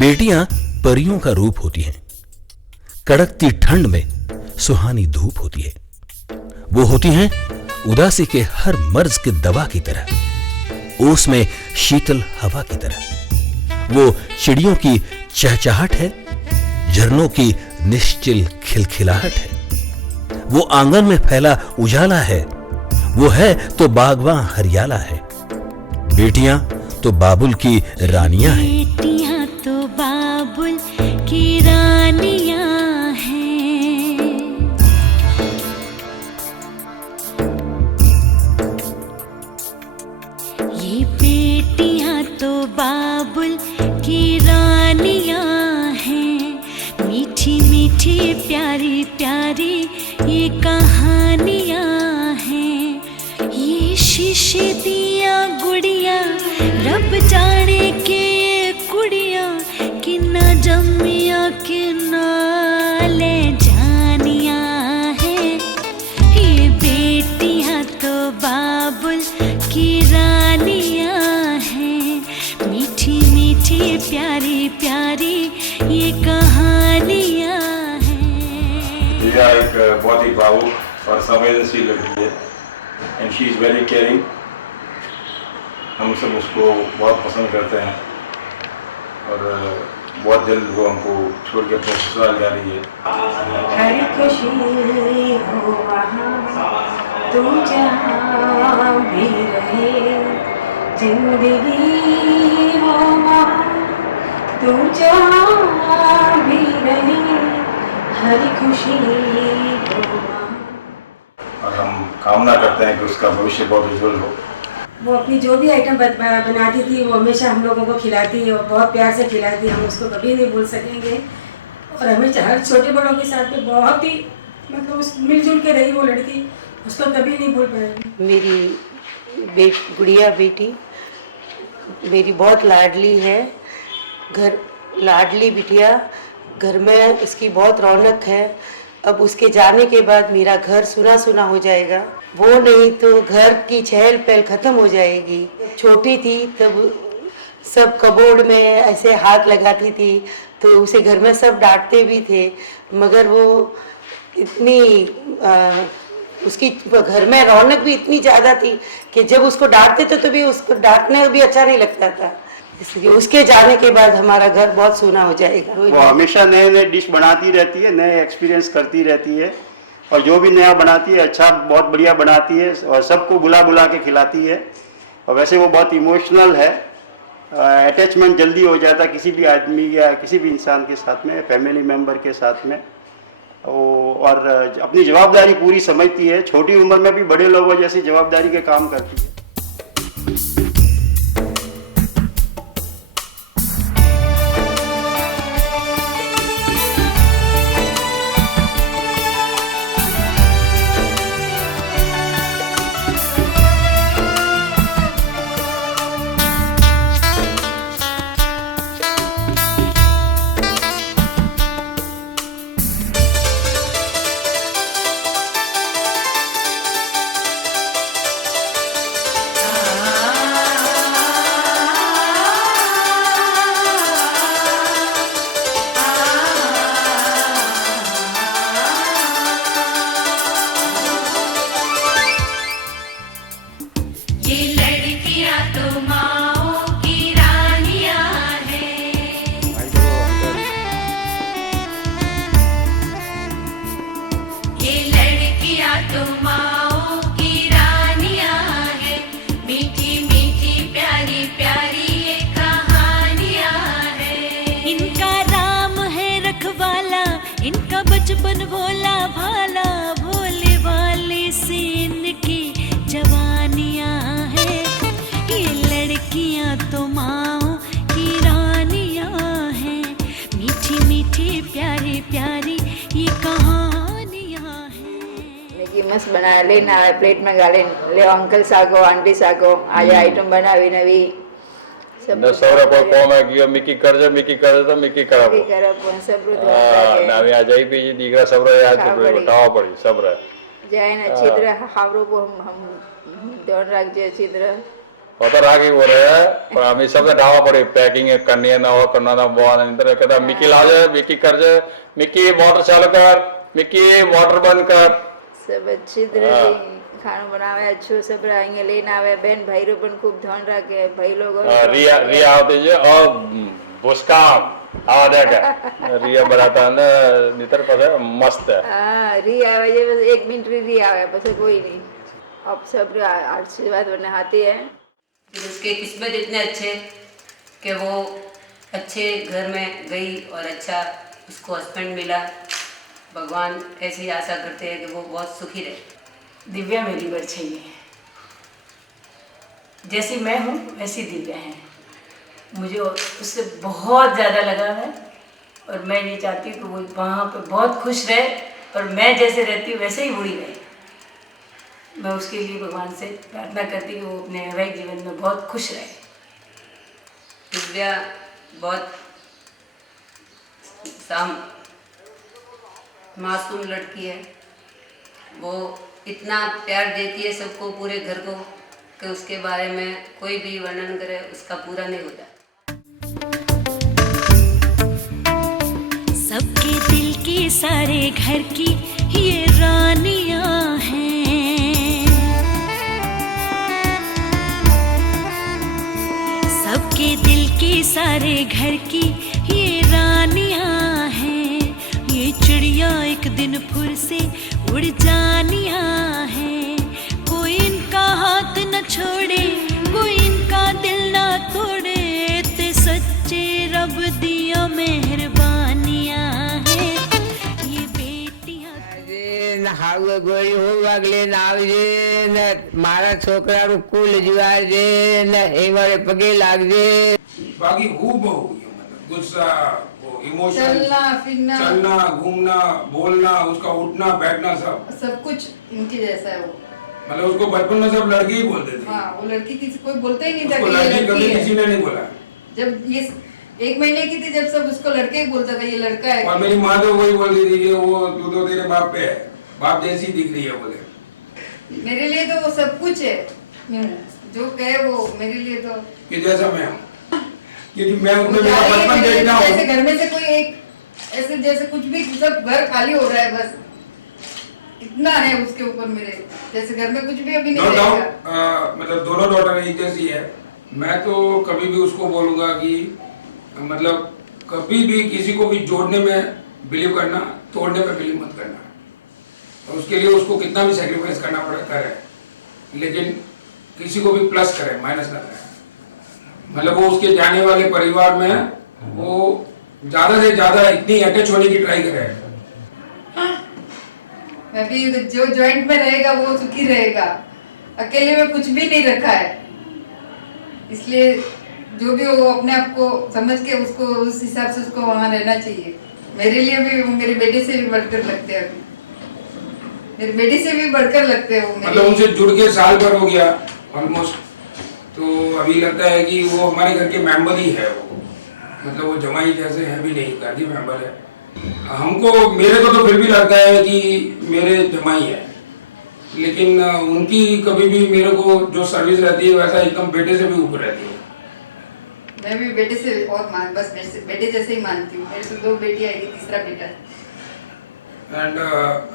बेटियां परियों का रूप होती हैं। कड़कती ठंड में सुहानी धूप होती है। वो होती हैं उदासी के हर मर्ज की दवा की तरह, ओस में शीतल हवा की तरह। वो चिड़ियों की चहचहाट है, झरनों की निश्चिल खिलखिलाहट है। वो आंगन में फैला उजाला है, वो है तो बागवां हरियाला है। बेटियां तो बाबुल की रानियां हैं। बेटियां तो बाबुल की रानियां हैं। ये बेटियां तो बाबुल की रानियां हैं। मीठी मीठी प्यारी प्यारी ये कहानियां हैं। ये शीशे दिया गुड़िया रब जाने के कुड़िया कि न जमिया कि न ले जानिया है। ये बेटियां तो बाबुल की रानियां हैं। मीठी मीठी प्यारी प्यारी ये कहानियां हैं। रिया एक बहुत ही भावुक और संवेदनशील लड़की है and she is very caring. हम सब उसको बहुत पसंद करते हैं और बहुत जल्द वो हमको छोड़ के अपने ससुराल जा रही है। हर खुशी हो वहाँ तू जहाँ भी रहे, जिंदगी हो वहाँ तू जहाँ भी रहे, हर खुशी हो वहाँ। और हम कामना करते हैं कि उसका भविष्य बहुत उज्जवल हो। वो अपनी जो भी आइटम बनाती थी वो हमेशा हम लोगों को खिलाती है और बहुत प्यार से खिलाती है। हम उसको कभी नहीं भूल सकेंगे और हमें हर छोटे बड़ों के साथ में बहुत ही मतलब मिलजुल के रही वो लड़की, उसको कभी नहीं भूल पाएगी। मेरी गुड़िया बेटी मेरी बहुत लाडली है। घर लाडली बिटिया, घर में इसकी बहुत रौनक है। अब उसके जाने के बाद मेरा घर सुना सुना हो जाएगा। वो नहीं तो घर की चहल पहल खत्म हो जाएगी। छोटी थी तब सब कबोर्ड में ऐसे हाथ लगाती थी तो उसे घर में सब डांटते भी थे, मगर वो इतनी उसकी घर में रौनक भी इतनी ज़्यादा थी कि जब उसको डांटते थे तो भी उसको डांटने भी अच्छा नहीं लगता था। इसलिए उसके जाने के बाद हमारा घर बहुत सोना हो जाएगा। वो हमेशा नए नए डिश बनाती रहती है, नए एक्सपीरियंस करती रहती है और जो भी नया बनाती है अच्छा बहुत बढ़िया बनाती है और सबको बुला बुला के खिलाती है। और वैसे वो बहुत इमोशनल है, अटैचमेंट जल्दी हो जाता है किसी भी आदमी या किसी भी इंसान के साथ में, फैमिली मेम्बर के साथ में। और अपनी जवाबदारी पूरी समझती है, छोटी उम्र में भी बड़े लोगों जैसी जवाबदारी के काम करती है। बचपन भोला भाला, भोले वाले से इनकी जवानियां हैं। ये लड़कियां तो माओ की रानियां हैं। मीठी मीठी प्यारी प्यारी ये कहानियां हैं। मस्त बना ले ना प्लेट में गाले ले अंकल सागो आंटी सागो आज आइटम बनावी नवी न सौरा पर कोमा गयो मिकी करजो तो मिकी कराबो सब नावे आ जाई भी दीगरा सबरो याद तो बताओ पड़ी सबरा जाए ना छिद्र हावरो को हम ध्यान रख जे छिद्र वो तो रागी हो रहे हैं पर हमें सबसे डावा पड़ी पैकिंग करनी है ना वो करना ना वो अंदर कहता मिकी ला जाए मिकी कर जाए मिकी मोटर चालू कर मिकी मोटर बंद कर सब अच्छी तरह खाना बनावे अच्छो सब आएंगे लेने आवे बहन भाई रो पण खूब ध्यान रखे भाई लोग रिया होती है और बुस्का आवा देखा रिया बनाता है ना नितर पर मस्त है हाँ री आवे ये बस 1 मिनट री आवे बस कोई नहीं अब सब आशीर्वाद बनाते हैं। उसके किस्मत इतने अच्छे कि वो अच्छे घर में गई और अच्छा उसको हस्बैंड मिला। भगवान ऐसी आशा करते हैं कि वो बहुत सुखी रहे। दिव्या मेरी बच्ची है, जैसी मैं हूँ वैसी दिव्या है। मुझे उससे बहुत ज़्यादा लगाव है और मैं ये चाहती हूँ कि वो वहाँ पे बहुत खुश रहे और मैं जैसे रहती हूँ वैसे ही वही रहे। मैं उसके लिए भगवान से प्रार्थना करती हूँ कि वो अपने वैवाहिक जीवन में बहुत खुश रहे। दिव्या बहुत मासूम लड़की है। वो इतना प्यार देती है सबको, पूरे घर को, कि उसके बारे में कोई भी वर्णन करे उसका पूरा नहीं होता। सबके दिल की सारे घर की ये रानियां हैं। सबके दिल की सारे घर की ये रानियां हैं। ये चिड़िया एक दिन फिर से उड़ जानियां हैं। कोई इनका हाथ न छोड़े, कोई इनका दिल न तोड़े। ते सच्चे रब दिया मेहरबानियां हैं ये बेटियां। હાવે ગોળી હોવા ગલે ના આવજે ને મારા છોકરાનું કુલ જીવાજે ને હેવારે પગે લાગજે। बाकी खूब हो गई मतलब गुस्सा, इमोशन, चलना घूमना बोलना, उसका उठना बैठना सब कुछ इनके जैसा है वो। मतलब उसको बचपन में सब लड़की ही बोलते थे। हाँ, वो लड़की किसी कोई बोलता ही नहीं था कि लड़की कभी किसी ने नहीं बोला। जब ये 1 महीने की थी जब सब उसको लड़के ही बोलता था ये लड़का है। और मेरी माँ तो वही बोलती थी कि वो तू तो तेरे बाप पे है, बाप जैसी दिख रही है बोले। मेरे लिए तो वो सब कुछ है, जो कहे वो मेरे लिए तो कि जैसा मैं हूँ, क्योंकि मैं उसमें मेरा बचपन देखता हूँ। ऐसे घर में से कोई एक ऐसे जैसे कुछ भी सब घर खाली हो रहा है, बस इतना है उसके ऊपर मेरे, जैसे घर में कुछ भी अभी नहीं रहेगा। मतलब दोनों डॉटर एक जैसी है। मैं तो कभी भी उसको बोलूँगा कि मतलब कभी भी किसी को भी जोड़ने में बिलीव करना, तोड़ने में बिलीव मत करना। और उसके लिए उसको कितना भी सैक्रिफाइस करना पड़े करे, लेकिन किसी को भी प्लस करे, माइनस ना करे। मतलब वो उसके जाने वाले परिवार में वो ज़्यादा से ज़्यादा इतनी अटैच होने की ट्राई करे। मैं भी जो जॉइंट में रहेगा वो सुखी रहेगा। अकेले में कुछ भी नहीं रखा है, इसलिए जो भी वो अपने आप को समझ के उसको उस हिसाब से उसको वहाँ रहना चाहिए। मेरे लिए भी वो मेरे बेटे से भी बढ़कर लगते हैं, अभी मेरी बेटी से भी बढ़कर लगते हैं वो। मतलब उनसे जुड़ के साल भर हो गया ऑलमोस्ट, तो अभी लगता है कि वो हमारे घर के मेंबर ही है। वो मतलब वो जमाई जैसे है भी नहीं, घर की मेंबर है। हमको, मेरे को तो फिर भी लगता है कि मेरे जमाई है, लेकिन उनकी कभी भी मेरे को जो सर्विस रहती है वैसा एकदम बेटे से भी ऊपर रहती है। मैं भी बेटे से और बस बेटे जैसे ही मानती हूँ। मेरे तो 2 बेटी आई, तीसरा बेटा। एंड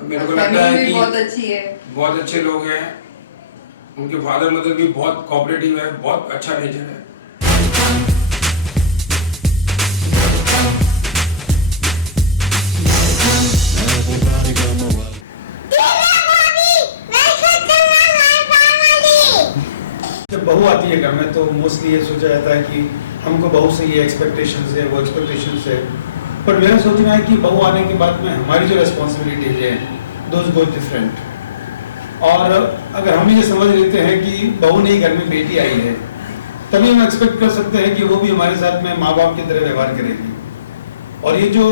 मेरे को लगता है कि बहुत अच्छी है, बहुत अच्छे लोग हैं। उनके फादर मदर भी बहुत कोऑपरेटिव है, बहुत अच्छा नेचर है। जब बहू आती है घर में तो मोस्टली ये सोचा जाता है कि हमको बहू से ये एक्सपेक्टेशंस है, वो एक्सपेक्टेशंस है। पर मेरा सोचना है कि बहू आने के बाद में हमारी जो रिस्पॉन्सिबिलिटीज है दोज गो डिफरेंट। और अगर हम ये समझ लेते हैं कि बहू नहीं घर में बेटी आई है, तभी हम एक्सपेक्ट कर सकते हैं कि वो भी हमारे साथ में माँ बाप की तरह व्यवहार करेगी। और ये जो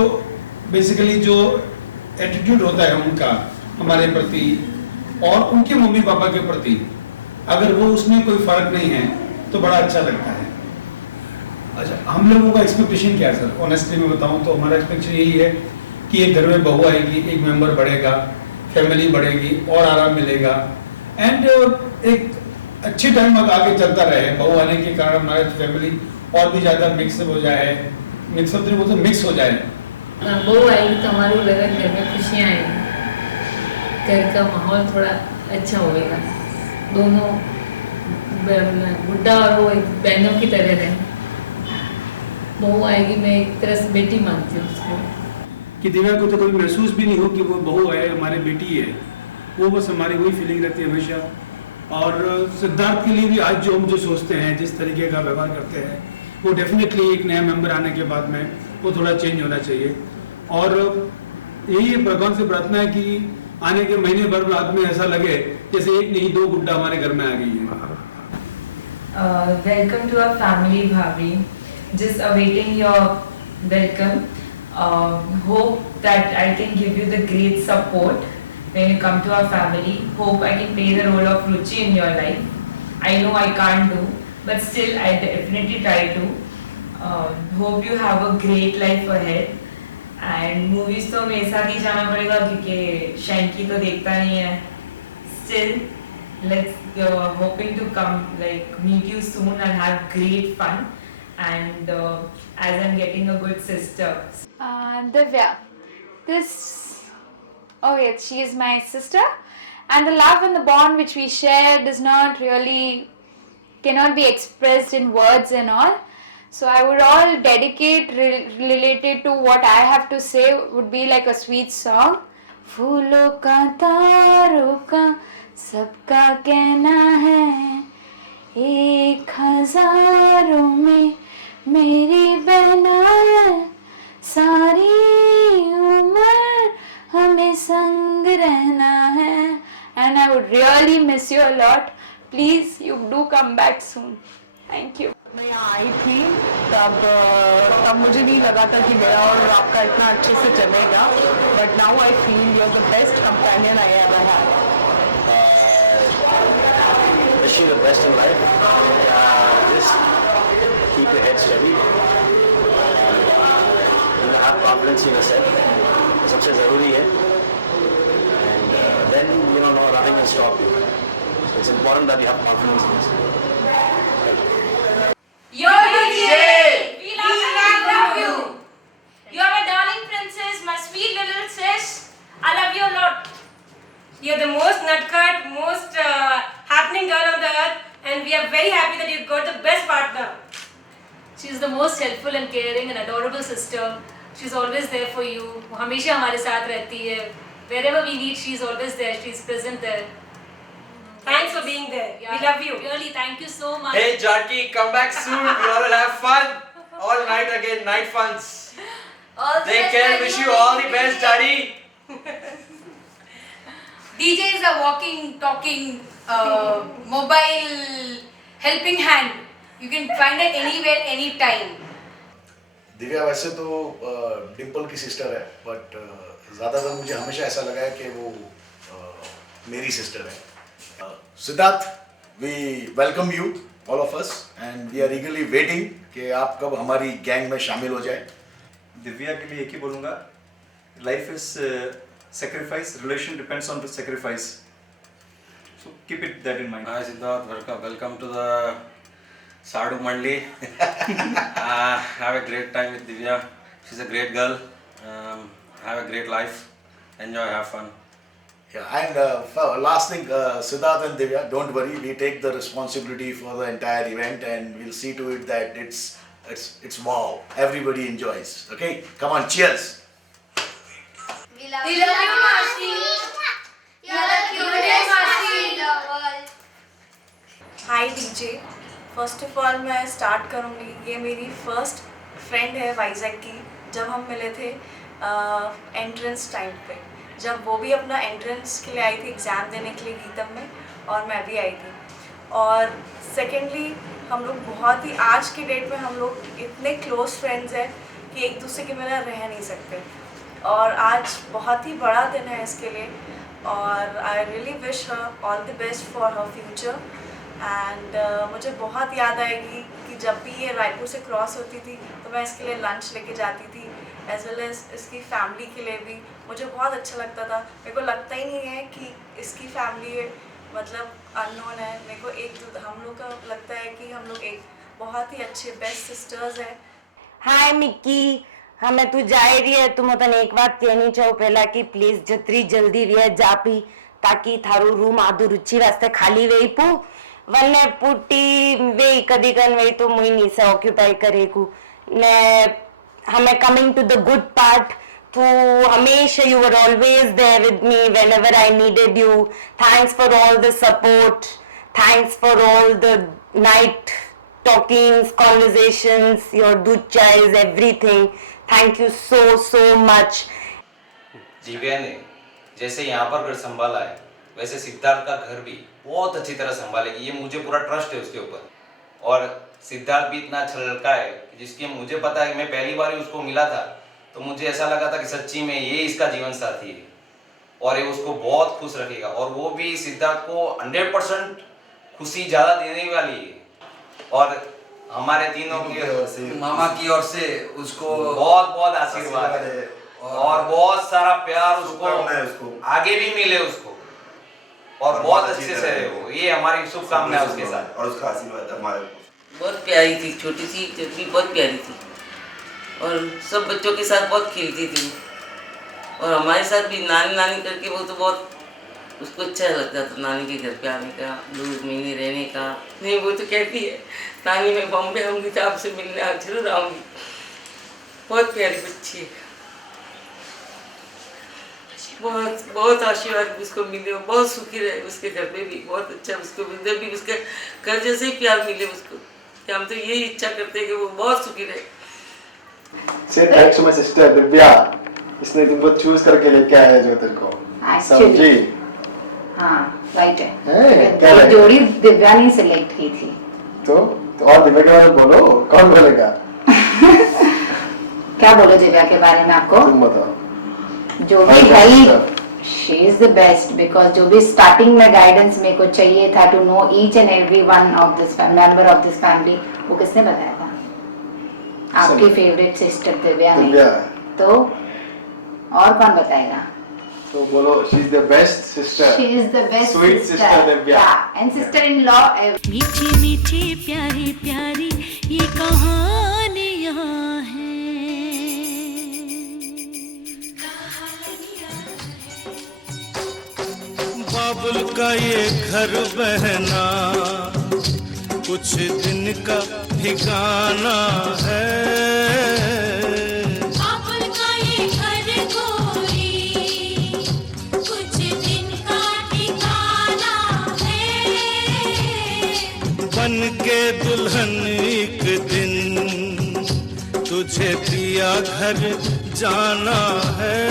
बेसिकली जो एटीट्यूड होता है उनका हमारे प्रति और उनके मम्मी पापा के प्रति, अगर वो उसमें कोई फर्क नहीं है तो बड़ा अच्छा लगता है। अच्छा, हम लोगों का एक्सपेक्टेशन क्या है सर? ऑनेस्टली मैं बताऊं तो हमारा एक्सपेक्टेशन यही है कि एक घर में बहू आएगी, एक मेंबर बढ़ेगा, फैमिली बढ़ेगी और आराम मिलेगा। एंड एक अच्छे टाइम तक आगे चलता रहे। बहू आने के कारण हमारी फैमिली और भी ज़्यादा मिक्सअप हो जाए, मिक्सअप नहीं बोलते, मिक्स हो जाए। बहू आएगी तो हमारे लगा घर में खुशियाँ आएंगी, घर का माहौल थोड़ा अच्छा होएगा, दोनों बुढ़ा और वो एक बहनों की तरह रहे। बहू आएगी, मैं एक तरह से बेटी मानती हूँ उसको। कि दिव्या को तो कभी महसूस भी नहीं हो कि वो बहू है, हमारी बेटी है, वो बस हमारी वही फीलिंग रहती है हमेशा। और सिद्धार्थ के लिए भी आज जो हम जो सोचते हैं, जिस तरीके का व्यवहार करते हैं, वो डेफिनेटली एक नया मेंबर आने के बाद में वो थोड़ा चेंज होना चाहिए। और यही भगवान से प्रार्थना है कि आने के महीने भर बाद में ऐसा लगे जैसे एक नहीं 2 गुड्डा हमारे घर में आ गई है। Welcome to our family, Bhavi. Just awaiting your welcome. Hope that I can give you the great support when you come to our family. Hope I can play the role of Ruchi in your life. I know I can't do, but still I definitely try to. Hope you have a great life ahead. And movies तो मेरे साथ ही जाना पड़ेगा क्योंकि शैंकी तो देखता नहीं है. Still, let's hoping to come like meet you soon and have great fun. And as I'm getting a good sister. Divya, she is my sister, and the love and the bond which we share cannot be expressed in words and all. So I would all dedicate related to what I have to say would be like a sweet song. फूलों का तारों का सबका कहना है, 1000 में मेरी बहना है, सारी उम्र हमें संग रहना है. And I would really miss you a lot. Please, you do come back soon. Thank you. मैं यहाँ आई थी तब मुझे नहीं लगा था कि मेरा और आपका इतना अच्छे से चलेगा, but now I feel you are the best companion I ever had. Wish you the best in life. Just keep your head steady. Have confidence in yourself. सबसे ज़रूरी है. And then nothing can stop you. So it's important that you have confidence in yourself. You're DJ! We love you! You're my darling princess, my sweet little sis. I love you a lot. You're the most nutcut, most happening girl on the earth, and we are very happy that you got the best partner. She's the most helpful and caring and adorable sister. She's always there for you. वो हमेशा हमारे साथ रहती है. Wherever we need, she's always there. She's present there. Thanks for being there. We love you. Really, thank you so much. Hey Jarki, come back soon. We all will have fun. All night again, night funs. Take care. Wish you all the best, Daddy. DJ is a walking, talking, mobile helping hand. You can find it anywhere, anytime. Divya वैसे तो डिम्पल की sister है, but ज़्यादातर मुझे हमेशा ऐसा लगा है कि वो मेरी सिस्टर है. Siddharth, we welcome you, all of us, and we are eagerly waiting कि आप कब हमारी गैंग में शामिल हो जाए. दिव्या के लिए एक ही बोलूँगा, life is sacrifice, relation depends on the sacrifice. So keep it that in mind. Hi Siddharth, welcome to the Sadhu Mandi. Have a great time with Divya. She's a great girl. Have a great life. Enjoy, have fun. Yeah, and last thing, Siddharth and Divya, don't worry, we take the responsibility for the entire event and we'll see to it that it's wow, everybody enjoys. Okay, come on, cheers. We love you, Masi. You're the cutest Masi in the world. Hi DJ. First of all मैं start करूँगी, ये मेरी first friend है वाइजैक की. जब हम मिले थे एंट्रेंस टाइम पे, जब वो भी अपना एंट्रेंस के लिए आई थी एग्ज़ाम देने के लिए गीतम में, और मैं भी आई थी. और सेकेंडली हम लोग बहुत ही आज की डेट में हम लोग इतने क्लोज फ्रेंड्स हैं कि एक दूसरे के बिना रह नहीं सकते. और आज बहुत ही बड़ा दिन है इसके लिए, और I really wish her all the best for her future. And मुझे बहुत याद आएगी कि जब भी ये रायपुर से क्रॉस होती थी तो मैं इसके लिए लंच लेके जाती थी, एज वेल एज इसकी फैमिली के लिए भी. मुझे बहुत अच्छा लगता था. मेरे को लगता ही नहीं है कि इसकी फैमिली मतलब अननोन है मेरे को। हम लोग का लगता है कि हम लोग एक बहुत ही अच्छे बेस्ट सिस्टर्स है। हाय मिक्की, हमें तू जाए रही है तो मैं तने एक बात कहनी चाहूँ पहला कि प्लीज जतरी जल्दी वे जा पी ताकि थारू रूम आधु रुचि वास्ते खाली वेई पू वने पुटी वे कदी कन वे तो मुई नहीं से ऑक्युपाई करे कु ने हमें coming to the good part तू हमेशा you were always there with me whenever I needed you. Thanks for all the support, thanks for all the night talkings, conversations, your दूध चायज, everything. Thank you so much. Divya ने जैसे यहाँ पर घर संभाला है वैसे सिद्धार्थ का घर भी बहुत अच्छी तरह संभालेगी, ये मुझे पूरा ट्रस्ट है उसके ऊपर। और सिद्धार्थ भी इतना अच्छा लड़का है जिसकी मुझे पता है कि मैं पहली बार ही उसको मिला था तो मुझे ऐसा लगा था कि सच्ची में ये इसका जीवन साथी है और ये उसको बहुत खुश रखेगा। और वो भी सिद्धार्थ को 100% खुशी ज़्यादा देने वाली है। और हमारे तीनों की मामा की ओर से उसको बहुत बहुत आशीर्वाद है और बहुत सारा प्यार उसको आगे भी मिले उसको और बहुत अच्छे से रहे वो, ये हमारी शुभकामना है उसके साथ और उसका आशीर्वाद हमारे। बहुत प्यारी थी, छोटी सी चुटकी बहुत प्यारी थी और सब बच्चों के साथ बहुत खेलती थी और हमारे साथ भी नानी नानी करके वो तो बहुत उसको अच्छा लगता था नानी के घर पे आने का, 2 महीने रहने का। नहीं वो तो कहती है नानी मैं बॉम्बे आऊँगी तो आपसे मिलने जरूर आऊँगी। बहुत प्यारी बच्ची है, बहुत बहुत आशीर्वाद उसको मिले, बहुत सुखी रहे उसके घर पे भी, बहुत अच्छा उसको इधर भी उसके घर जैसे ही प्यार मिले उसको। कि हम तो यही इच्छा करते हैं कि वो बहुत सुखी रहे। Say thanks to my sister Divya, इसने तुमको चूज करके लेके आया जो तेरे को समझी। हाँ राइट है, क्या ये जोड़ी दिव्या ने सिलेक्ट की थी। तो और दिव्या के बारे में बोलो, कौन बोलेगा? क्या बोलो दिव्या के बारे में आपको? तुम बताओ। जो भी भाई she is the best because जो भी स्टार्टिंग में गाइडेंस मेरे को चाहिए था to know each and every one of this member of this family, वो किसने बताया था? आपकी फेवरेट सिस्टर दिव्या ने। तो और कौन बताएगा? तो बोलो she is the best sister, she is the best sweet sister Divya and sister in law. मीठी मीठी प्यारी प्यारी ये कहानियां हैं। बाबुल का ये घर बहना कुछ दिन का ठिकाना है। बाबुल का ये घर गोरी कुछ दिन का ठिकाना है। बन के दुल्हन एक दिन तुझे पिया घर जाना है।